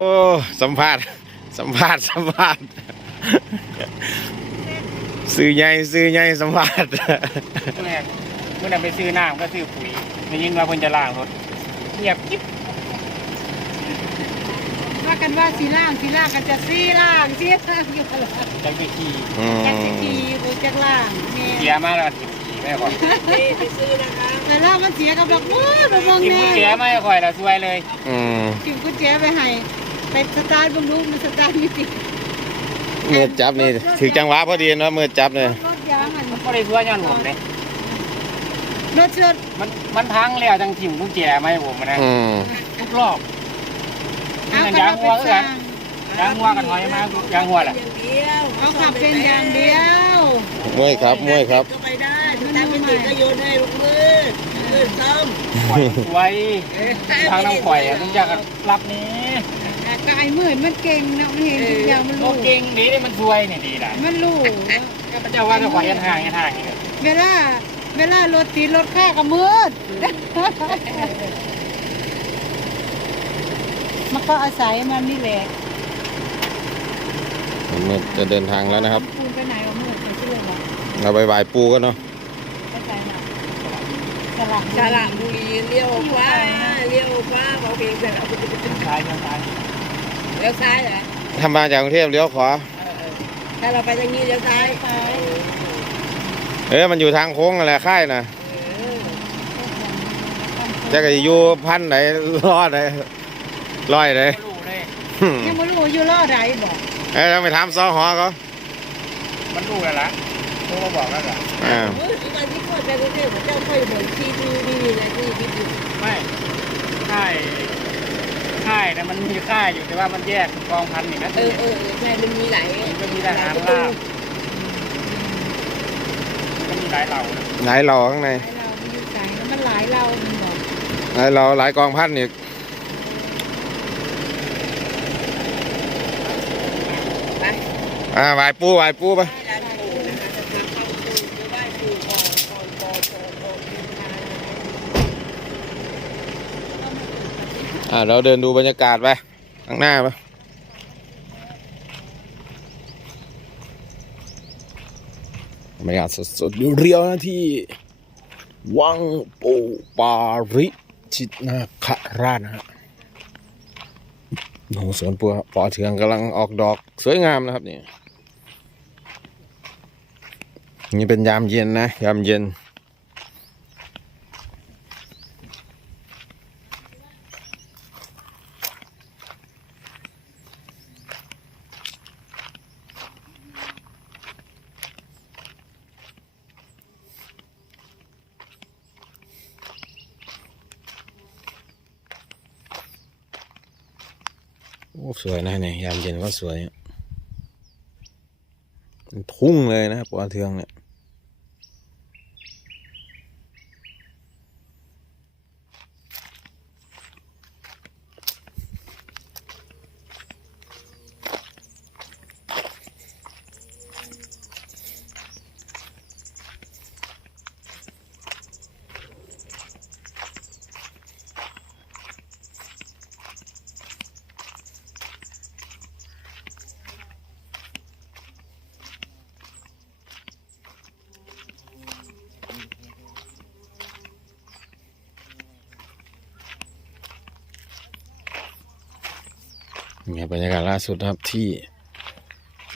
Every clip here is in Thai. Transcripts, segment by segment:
โอ้สัมภาษณ์สัมภาษณ์สัมภาษณ์ซื้อใหญ่ซื้อใหญ่สัมภาษณ์เมื่อเมื่อนั้นไปซื้อน้ำก็ซื้อปุ๋ยได้ยินว่าเพิ่นจะล้างรถเงียบกิ๊บว่ากันว่าสีล่างสีล่างกันจะสีล่างสีล่างอยู่ตลอดจังไปขี่อืจักสิมทีอยู่จักล่างแม่เกียร์มาแล้วก็ขี่ขี่ไม่ก่อนเวลามันเสียกับดอกมือระวังกินแน่กุญแจไม่ค่อยละซวยเลยอืม กินกุญแจไปให้ ไปสตาร์ทเบงลูกมันสตาร์ทไม่ติดมือจับนี่ถึงจังหวะพอดีเนาะมือจับเลยรถยางมันมันก็ได้ซวยย้อนผมเลยรถรถมันมันพังแล้วจังถิ่มกุญแจไม่ผมนะอืมทุกรอบเอานั่นกันยางว่าหัเป็วนสร้างยางหัวกันถอยมายางหัวแหละเขาขับเป็นอย่างเดียวมวยครับมวยครับก็ไปได้ถ้าไม่ติดก็โยนให้ลูกมือมือซ้ำปล่อยซวยทางน้ำปล่อยอะต้องอยากรับนี้ ก็ไอ้มืดมันเก่งเนาะมันเห็นทุกอย่างมันโลรู้เก่งดีนี่มันซวยนี่ดีได้มันรู้ก็พระเจ้าว่าจะขอยันห่างยันห่างนี่เวลาเวลารถติดรถข้าก็มืดมันก็อาศัยมันนี่แหละมือจะเดินทางแล้วนะครับปูนไปไหนวะมืดไปเชื่อหรอเราไปบายปูกันเนาะไปไหนน่ะสลับสระบุรีเลี้ยวขวาเลี้ยวขวาบอกเพลงสระบุรีซ้ายยังซ้าย เลี้ยวซ้ายเหรอทำมาจากกรุงเทพเลี้ยวขวาถ้าเราไปทางนี้เลี้ยวซ้ายไปเอ้ยมันอยู่ทางโค้งนั่นแหละค่ายนะจะก็อยู่พันไหนรอดไหนร้อยไหนไม่รู้เลยอืมยังไม่รู้อยู่รอดไรบอกเอ้ยต้องไปถามซอหอเขามันรู้แล้วล่ะโทรมาบอกแล้วล่ะอ่าเมื่อที่วันที่คนไปกรุงเทพเจ้าค่อยบ่นที่ดูนี่นะที่ที่ดูไม่ค่าย ค่ายนะมันมีค่ายอยู่แต่ว่ามันแยกกองพันนี่นะเออเออใช่มันมีหลายมันก็มีทหารลาบมันก็มีหลายเหล่านะหลายเหล่าข้างในหลายเรามันอยู่ไกลแล้วมันหลายเรามันบอกหลายเหล่าหลายกองพันอีกไป อ่าบายปูบายปูไป ร้านปูนะคะจะทำข้าวปูหรือไหว้ปูก่อนก่อนก่อนก่อนก่อน อ่าเราเดินดูบรรยากาศไปข้างหน้าไปบรรยากาศสดๆเรียวๆนะที่ วังปูปาริชิตนาคราชนะฮะโอ้โหสวนปัวปอเทืองกำลังออกดอกสวยงามนะครับนี่นี่เป็นยามเย็นนะ ยามเย็น สวยนะเนี่ยยามเย็นก็สวย มันทุ่งเลยนะปอเทืองเนี่ย นี่บรรยากาศล่าสุดครับที่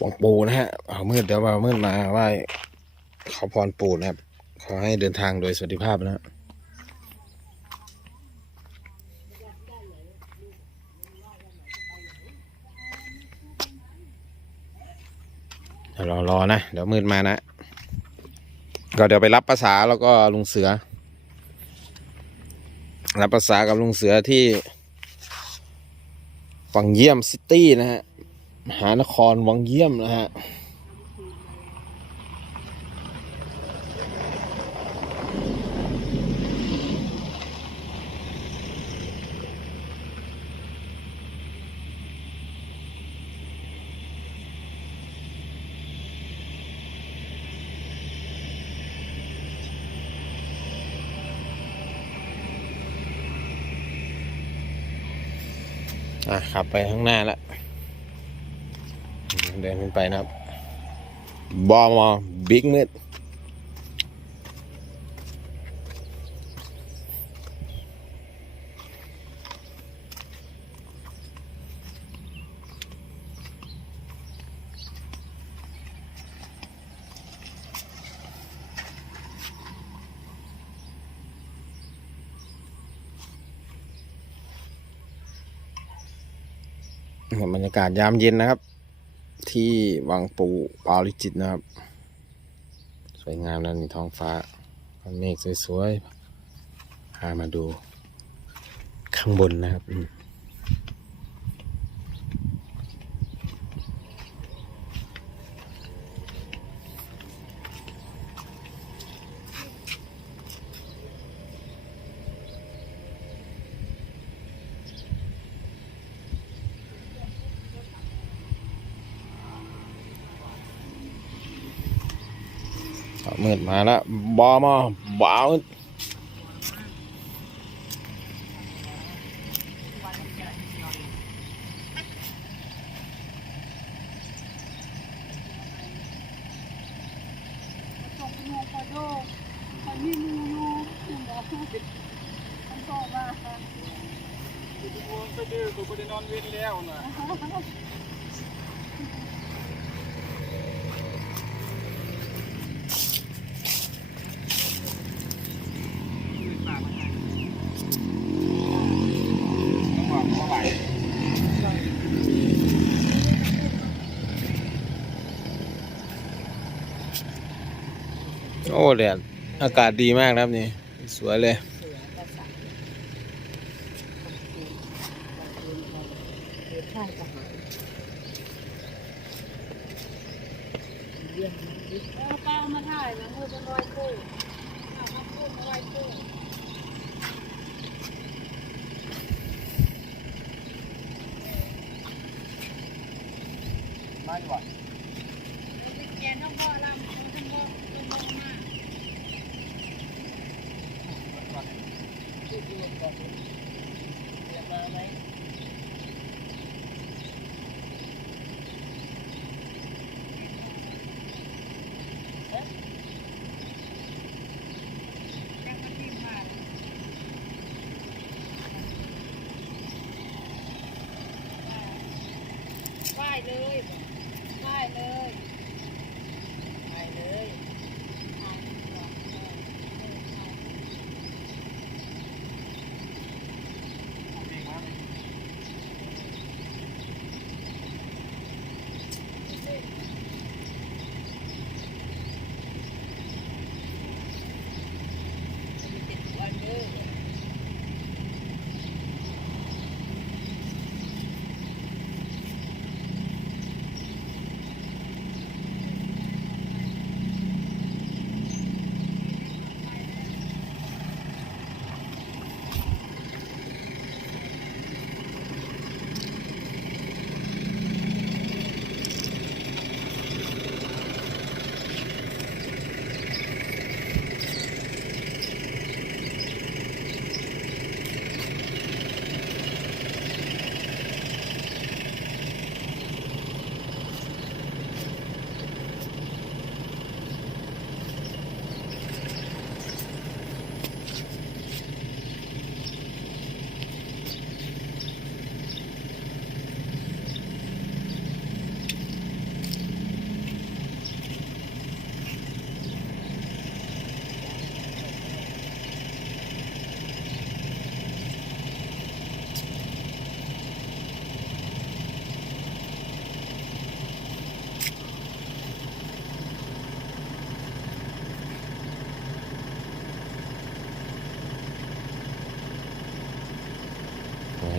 วังปูนะฮะเอามืดเดี๋ยวเอามืดมาไหว้ขอพรปูนะครับ ขอให้เดินทางโดยสวัสดิภาพนะฮะเดี๋ยวรอรอนะ เดี๋ยวมืดมานะ ก็เดี๋ยวไปรับภาษาแล้วก็ลุงเสือ รับภาษากับลุงเสือที่ วังเยี่ยมซิตี้นะฮะมหานครวังเยี่ยมนะฮะ อะขับไปข้างหน้าแล้วเดินขึ้นไปนะครับ บอมอบิ๊กมืด บรรยากาศยามเย็นนะครับ ที่วังปูปาลิจิตนะครับ สวยงามนะนี่ท้องฟ้าเมฆสวยๆพามาดูข้างบนนะครับ มมืดมาแล้วบอมอบาวดตรงมูคอโดมันมีมูยูคุณบอกมันบอกว่าไปดื้อกูไปนอนเว้นแล้วนะ โอ้ แดดอากาศดีมากครับนี่ สวยเลย เอาเป้ามาถ่ายนะมือเป็นรอยปูเอามาปูมาไว้ปูมาดีกว่า แกนต้องพ่อลำต้องพ่อต้องพ่อมา ไหว้เลยไหว้เลย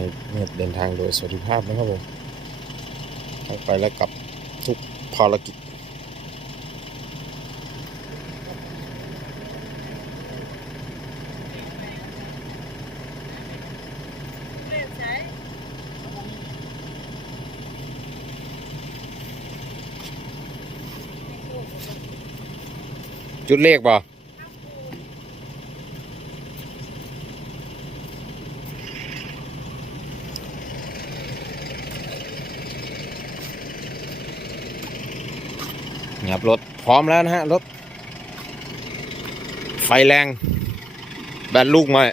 ให้เมื่อเดินทางโดยสวัสดิภาพนะครับผมทั้งไปและกลับทุกภารกิจจุดเลขบ่ นะครับรถพร้อมแล้วนะฮะรถไฟแรงแบตลูกใหม่